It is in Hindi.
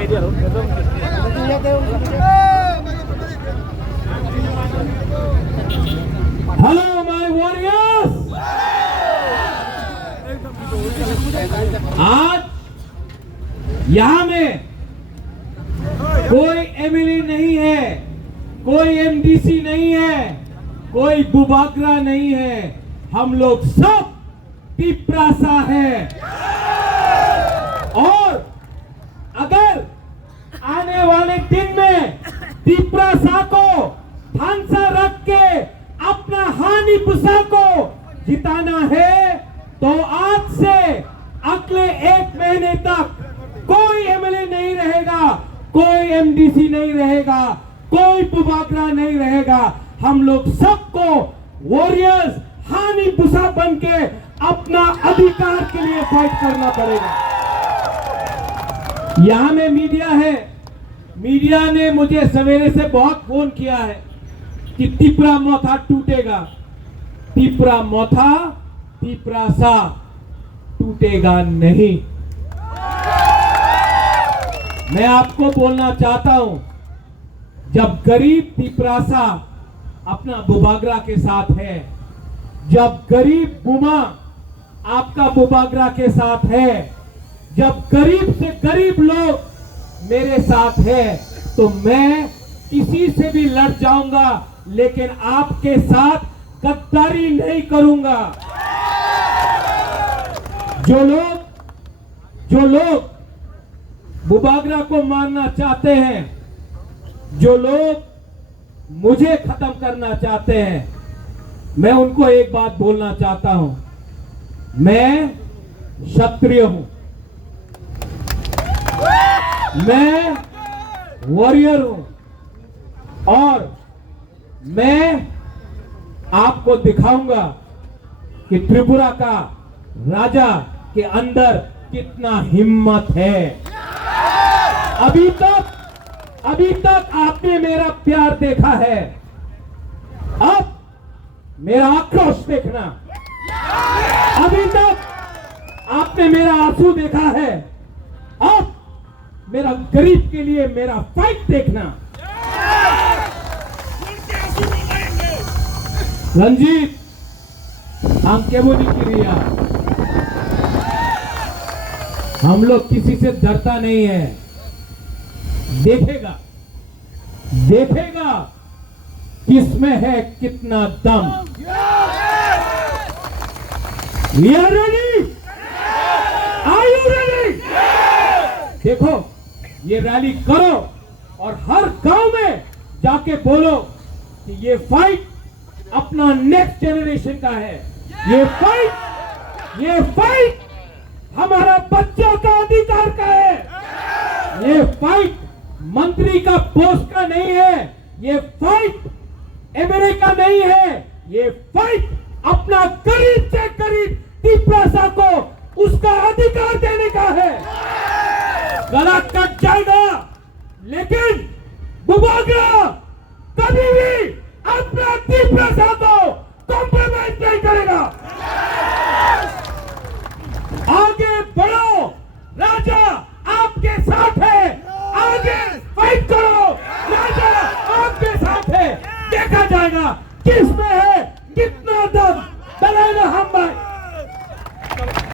हेलो माय वॉरियर्स, आज यहां में कोई एमएलए नहीं है, कोई एमडीसी नहीं है, कोई बुबागरा नहीं है, हम लोग सब पिपरासा है। और अगर आने वाले दिन में पिपरासा को धांसा रख के अपना हानिपुसा को जिताना है तो आज से अगले 1 महीने तक कोई एमएलए नहीं रहेगा, कोई एमडीसी नहीं रहेगा, कोई बुबागरा नहीं रहेगा। हम लोग सबको वॉरियर्स हानिपुसा बन के अपना अधिकार के लिए फाइट करना पड़ेगा। यहां में मीडिया है, मीडिया ने मुझे सवेरे से बहुत फोन किया है कि तिपरा मोथा टूटेगा। तिपरा मोथा पिपरासा टूटेगा नहीं। मैं आपको बोलना चाहता हूं, जब गरीब पिपरासा अपना बुबागरा के साथ है, जब गरीब बुमा आपका बुबागरा के साथ है, जब गरीब से गरीब लोग मेरे साथ है, तो मैं किसी से भी लड़ जाऊंगा, लेकिन आपके साथ गद्दारी नहीं करूंगा। जो लोग बुबागरा को मारना चाहते हैं, जो लोग मुझे खत्म करना चाहते हैं, मैं उनको एक बात बोलना चाहता हूं, मैं क्षत्रिय हूं, मैं वॉरियर हूं और मैं आपको दिखाऊंगा कि त्रिपुरा का राजा के अंदर कितना हिम्मत है। अभी तक आपने मेरा प्यार देखा है, अब मेरा आक्रोश देखना। अभी तक आपने मेरा आंसू देखा है, अब मेरा गरीब के लिए मेरा फाइट देखना। रंजीत आंकेबोनी क्रिया, हम लोग किसी से डरता नहीं है। देखेगा किसमें है कितना दम। We are ready? Are you ready? देखो, ये रैली करो और हर गांव में जाके बोलो कि ये फाइट अपना नेक्स्ट जनरेशन का है। ये फाइट हमारा बच्चों का अधिकार का है। ये फाइट मंत्री का पोस्ट का नहीं है, ये फाइट एमएलए का नहीं है, ये फाइट अपना गरीब से गरीब पिपरासा को उसका अधिकार देने का है। गला कट जाएगा, लेकिन बुबागरा कभी भी अपना पिपरासा को कॉम्प्रोमाइज नहीं करेगा। आगे बढ़ो।